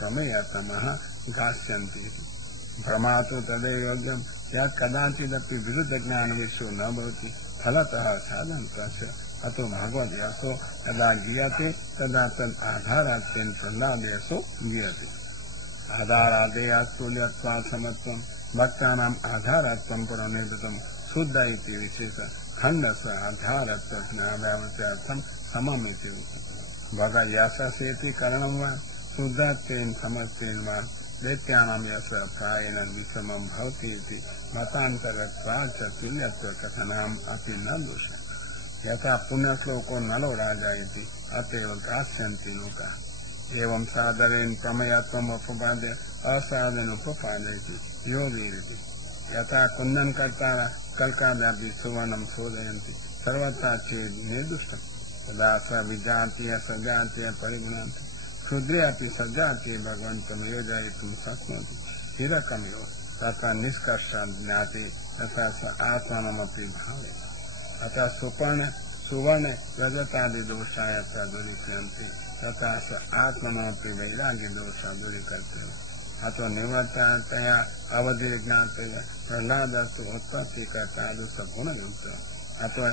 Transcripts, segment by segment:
प्रमेयतमः घास्यन्ति भ्रमातु तदेव योग्यं यत् कदाचिदपि विरुद्धज्ञानविषयो न भवति फलतः साधनतस्य अतो भगवद्यसो यदा गीयते तदा तद् आधारात्तेन प्रह्लादेशो गीयते आधारादेयास्तुल्यत्वात् समत्वं भक्तानाम् आधारत्वं पुनर्निर्मितं शुद्ध इति विशेष खण्डस्य आधारत्वज्ञानाव्यावृत्यार्थं सममिति भगवद्यसेति कारणं वा शुद्धत्वेन समत्वेन वा दैत्यानां यश प्रायेण विषमं भवति इति मतान्तरत्वात् च तुल्यत्वकथनाम् अपि न दोषः यथा पुण्यश्लोको नलो राजा इति अतएव गास्यन्ति लोकाः एवं सादरेण प्रमेयत्वम् उपपाद्य असाधन उपपादयति योगीरिति यथा कुन्दनकर्तारः कल्कादापि सुवर्णं शोधयन्ति सर्वथा चेत् निर्दुष्टं तदा स विजातीय सजातीय परिगुणन्ति क्षुद्रे अपि सजातीय भगवन्तं योजयितुं शक्नोति हिरकमिव तथा निष्कर्षात् ज्ञाते तथा स आत्मानमपि भावयति अतः सुवर्ण रजतादि दोषाय दूरीक्रियन्ते तथा स आत्मनोऽपि वैराग्य दोषा दूरीकर्ते अतो निवृत्ततया अवधिर्ज्ञातया प्रह्लादस्तु उत्पत्तिकर्तादुसगुणयुक्तः अतो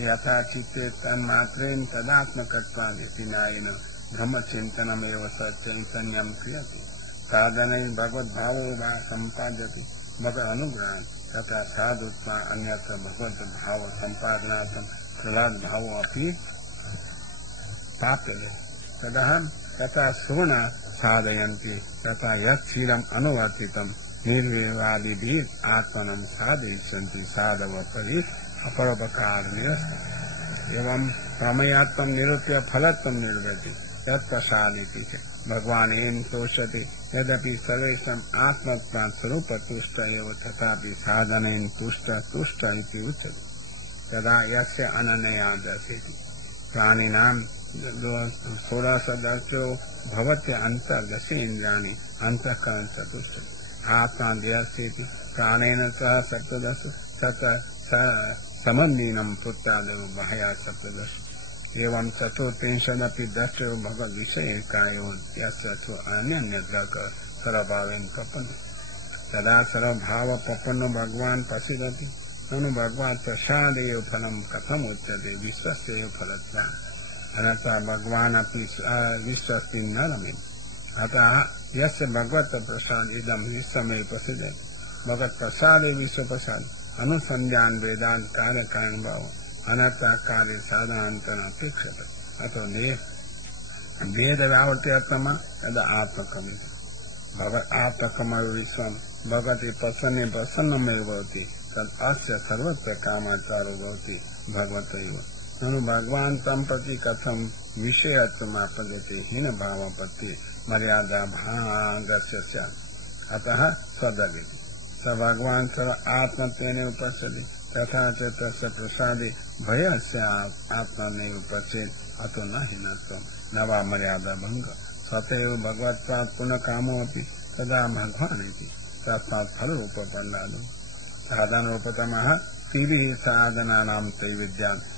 यथा चित्ते तन्मात्रेण तदात्मकत्वादिति न्यायेन ब्रह्मचिन्तनमेव सचैतन्यं क्रियते साधनै भगवद्भावो वा सम्पाद्यते भगवद् अनुग्रहात् तथा साधुत्वा अन्यत्र भगवद्भाव सम्पादनार्थं प्रह्लाद भावो अपि प्राप्यते तथा सुगुणा साधयन्ति तथा यत् क्षीरम् अनुवर्तितं निर्विवादिभिः आत्मनं साधयिष्यन्ति साधव परि अपरोपकार निरस्त एवं प्रमेयात्मं निरूप्य फलत्वं निर्वृति यत् प्रसादिति भगवान् एवं तोषति यद्यपि सर्वेषाम् आत्मत्वात् स्वरूपतुष्ट एव तथापि साधनेन तुष्ट इति उच्यते तदा यस्य अनन्या दर्शयति प्राणिनां षोडशदर्शो भवत्य अन्तर्दशेन्द्रियाणि अन्तःकरण चतुष्टय आत्मा दर्शयति प्राणेन सह सप्तदश समन्वीनं पुत्रादेव बाह्या सप्तदश एवं चतुर्त्रिंशदपि दशो भगवद्विषये कायो यस्य अन्यन्यद्रक सर्वभावेन प्रपन्नः तदा सर्वभाव प्रपन्नो भगवान् पश्यति ननु भगवान् प्रसादेव फलं कथम् उच्यते विश्वस्यैव फलत्वात् अनन्तरं भगवान् अपि विश्वस्ति न रमेत् अतः यस्य भगवत् प्रसाद इदं विश्वमेव प्रसिद्धति भगवत् प्रसादे विश्व प्रसाद अनुसंधान वेदांत कार्य कारण भाव अनर्थ कार्य साधनांतर अपेक्षते अतो भेद रावत्यात्म यद आत्मकम भगवत् आत्मकम विश्वम भगवती प्रसन्नमेव भवति तद् अस्य सर्वत्र कामाचारो भवति भगवतैव ननु भगवान् तं प्रति कथं विषयत्वमापद्यते हीन भावपत्ति मर्यादा भागस्य स्यात् अतः सदवि स भगवान् सर्व आत्मत्वेन उपस्थिति तथा च तस्य प्रसादे भयस्य आत्मनैव पश्येत् अतो न हीनत्वं न वा मर्यादा भंग सतैव भगवत्पात् पुनः कामोऽपि तदा भगवान् इति तस्मात् फलरूपपन्नादो साधनरूपतमः तिभिः साधनानां त्रैविध्यात्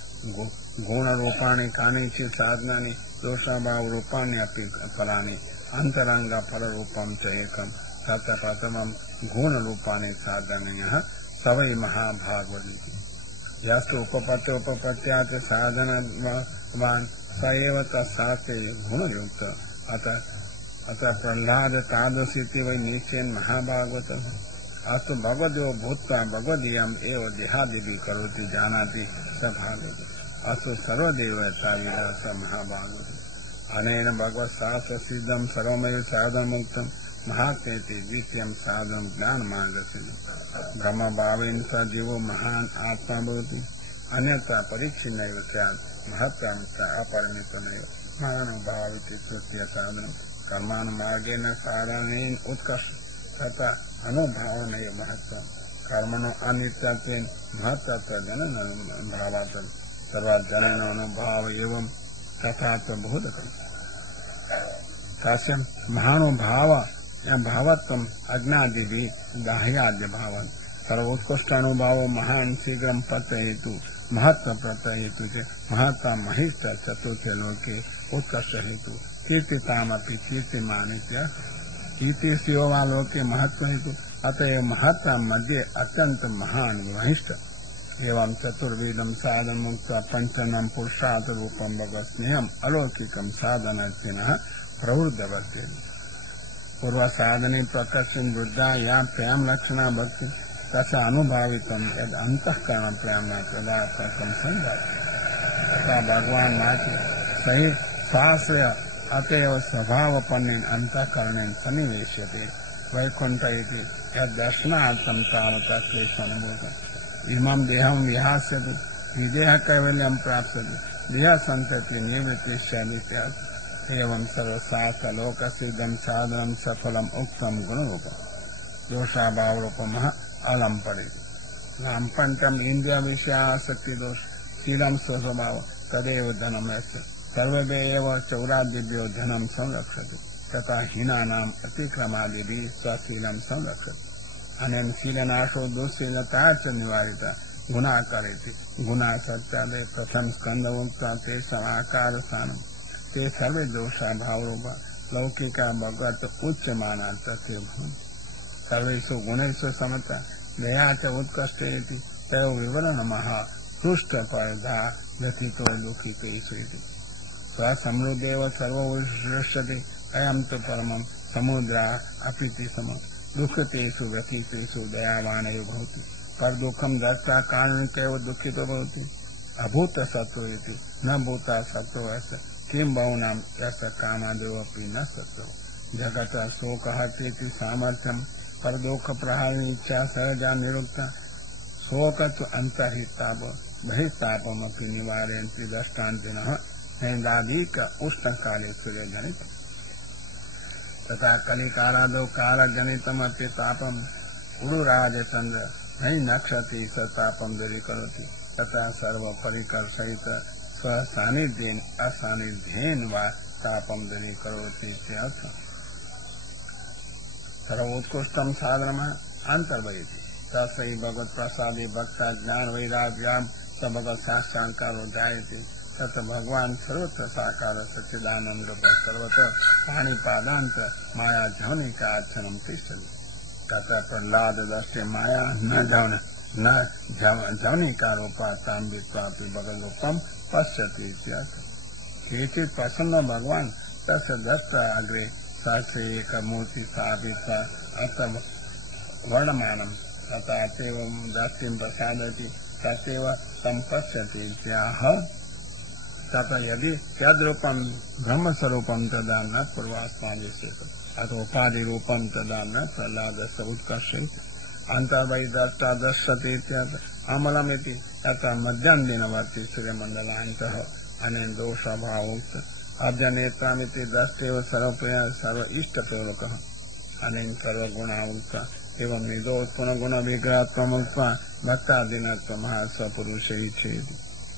गुणरूपाणि कानिचित् साधनानि दोषाभावरूपाणि अपि फलानि अन्तरङ्गफलरूपं च एकं तत्र प्रथमं गुणरूपाणि साधनानि सवै महाभागवती यस्तु उपपत्त्यात् साधनवान् स एव तत्शास्त्रे गुणयुक्त अतः प्रह्लाद तादृशीति वै निश्चयेन महाभागवतः अस्तु भगवद्यो भूत्वा भगवदीयम् एव देहादिभिः करोति जानाति स भागवतः अस्तु सर्वदेवताविदः स महाभागवतः अनेन भगवत्शास्त्र सिद्धं सर्वमेव साधनमुक्तं महात्मेति द्वितीयं साधनं ज्ञानमार्गस्य ब्रह्मभावेन स जीवो महान् आत्मा भवति अन्यथा परीक्षिणैव स्यात् महत्त्वं च अपरिमितमेव महानुभाविति तृतीय साधनं कर्मानुमार्गेण साधनेन उत्कर्ष तथा अनुभावनैव महत्त्वं कर्मणो अनित्यत्वेन महत्त्वत्र जननभावात् सर्वजनन अनुभाव एवं तथा च बोधकम् तस्य महानुभाव भावत्वम् अज्ञादिभिः दाह्याद्य भावन् सर्वोत्कृष्ट अनुभाव महान् शीघ्रं पतयेतु महत्व प्रत्यय हेतु च महत्ता महिष्ठ चतुर्थ लोके उत्कर्ष हेतु कीर्तितामपि कीर्तिमानित्य कीर्तिस्योवा लोके महत्व हेतु अतएव महत्ता मध्य अत्यंत महान महिष्ठ एवं चतुर्वेदम साधन मुक्त पंचनम पुरुषार्थ रूपम भगवत स्नेहम अलौकिकम साधन प्रवृद्धवत्ते पूर्व साधने प्रकर्षण वृद्धा या प्रेम लक्षणा भक्ति तथा अनुभावितम यद अंतःकरण प्रेम प्रदार्थकम संजाति तथा भगवान नाचे सही शास्त्र अतएव स्वभावपन्न अंतःकरण सन्निवेश्यते वैकुंठ इति यद दर्शनार्थम तावता क्लेशमनुभूतम् इमं देहं विहास्यति विदेह कैवल्यं प्राप्स्यति देह संतति निवृत्तिश्चादित्यात् एवं सर्वशास्त्र लोकसिद्धं साधनं सफलम् उक्तं गुणरूपम् दोषाभावरूपमः अलम पड़े नाम पंचम इंद्रिय विषयासक्ति दोष शीलम स्वभाव तदेव धनम सर्वदेव चौरादिव्यो धनम संरक्षति तथा हीना नाम अतिक्रमादि भी स्वशीलम संरक्षति अनेन शीलनाशो दुःशीलता च निवारिता गुना करेति गुना सत्यादय प्रथम स्कंद उक्ता ते समाकार स्थानम ते सर्वे दोषा भावरूपा लौकिका भगवत उच्च माना तथ्य सर्वेषु गुणेषु समता दया च उत्कृष्टे तय विवरण महा तुष्ट परधा व्यथितो दुखिते स्वसमृद्धेव सर्वोष्यते अयं तो परमं समुद्रा अपीति सम दुःखतेषु व्यथितेषु दयावान एव भवति पर दुःखं दत्ता कारण कैव दुःखितो भवति अभूत सत्त्व इति न भूता सत्त्व अस्य किं बहुनां यस्य कामादयोऽपि न सत्त्व जगत शोकहर्तेति सामर्थ्यं पर दुख प्रहार इच्छा सहजा निरुक्ता शोक तो अंतहिताप बहितापमपि निवारयन्ति दृष्टान्तिनः नैदाधिक उष्णकाले सूर्यजनित तथा कलिकालादौ कालजनितमपि तापम् उडुराजचन्द्र नहि नक्षति स तापं दूरीकरोति तथा सर्वपरिकर सहित स्वसान्निध्येन असान्निध्येन वा तापं दूरीकरोति इत्यर्थः सर्वोत्कृष्टम साधनम अंतर्वयति तस्मै भगवत प्रसादे भक्ता ज्ञान वैराग्याम स भगवत साक्षात्कार जायते तत् भगवान सर्वत्र साकार सच्चिदानंद रूप सर्वत्र पाणिपादांत माया झौनिका आचरणम तिष्ठति तथा प्रहलाद दृष्टि माया न झौनिका रूपा तां वित्वापि भगवत रूपम पश्यति इत्यर्थः केचित् प्रसन्न भगवान तस्य दत्त अग्रे साक्षी एक मूर्ति स्थापित अथ वर्णमानम तथा अतएव दृष्टिं प्रसादति तथैव तं पश्यति इत्याह तथा यदि यद्रूपं ब्रह्मस्वरूपं तदा न पूर्वास्मादिशेत अथवा उपाधिरूपं तदा न प्रह्लादस्य उत्कर्षयति अन्तर्बहि द्रष्टा दृश्यते इत्यत्र अमलमिति तथा मध्यमदिनवर्ती सूर्यमण्डलान्तः अनेन दोषाभावोक्त अब्जनेत्रामिति दस्तेव सर्वप्रिय सर्व इष्टप्रेरकः अनेन सर्वगुणामुक्त एवं निर्दोष पुनर्गुण विग्रहत्वमुक्त्वा भक्तादिनत्वमः स्वपुरुषैः चेति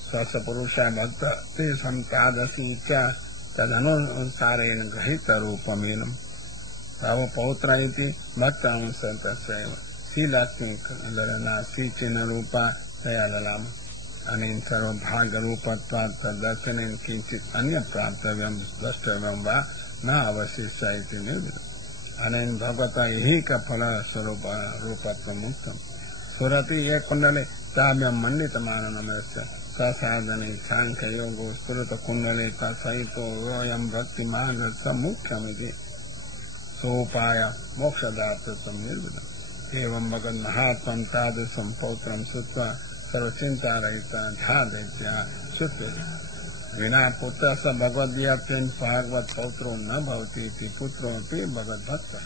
स्वपुरुषः भक्त ते संतादसी च तदनुसारेण गृहीतरूपमेनं तव पौत्र इति भक्तांसतस्यैव श्रीलक्ष्मीललना श्रीचिन्हरूपा दयाललाम् अनेन सर्वभागरूपत्वात् तद्दर्शनेन किञ्चित् अन्य प्राप्तव्यं द्रष्टव्यं वा न अवशिष्यते निर्दितम् अनेन भगवता ऐहिकफलस्वरूपत्वमुक्तम् स्फुरति ये कुण्डले ताभ्यं मण्डितमाननमस्य साधने सांख्ययोगो स्फुरतकुण्डले तत्सहितो योऽयं भक्तिमार्गसमुख्यमिति सोपाय मोक्षदातृत्वं निर्दितम् एवं भगवन्महात्मं तादृशं पौत्रं श्रुत्वा सर्वचिन्तारहिता ध्यादयत्या शुद्धति विना पुत्र स भगवद्व्याप्तेन भागवत पौत्रो न भवति इति पुत्रोऽपि भगवद्भक्तः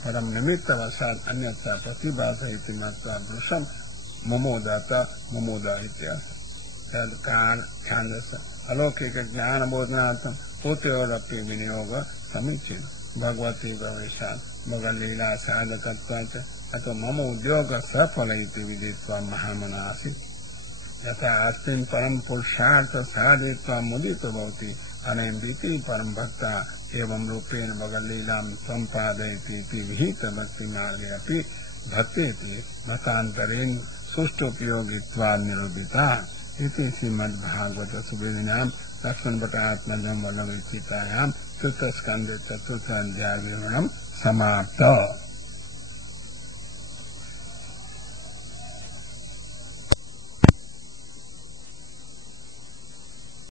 परं निमित्तवशात् अन्यथा प्रतिभासयति मत्वा वृषं मुमोदत मुमोद इत्यर्थः तद् अलौकिक ज्ञान बोधनार्थं पुत्रोरपि विनियोग समीचीन भगवती प्रवेशात् भगवल्लीला साधकत्वात् अतो मम उद्योग सफल इति विदित्वा महामना आसीत् यथा अस्मिन् परम पुरुषार्थ साधयित्वा मुदितो भवति अनेन द्वितीय परम भक्ता एवं रूपेण भगवल्लीलां सम्पादयति इति विहित भक्तिमार्गे अपि भक्तेति मतान्तरेण सुष्ठुपयोगित्वात् निरूपिता इति श्रीमद्भागवत सुविधानाम लक्ष्मणवटात्मजं वल्लभीतायां चतुर्थस्कन्धे चतुर्थ अध्याय विवरणं समाप्त।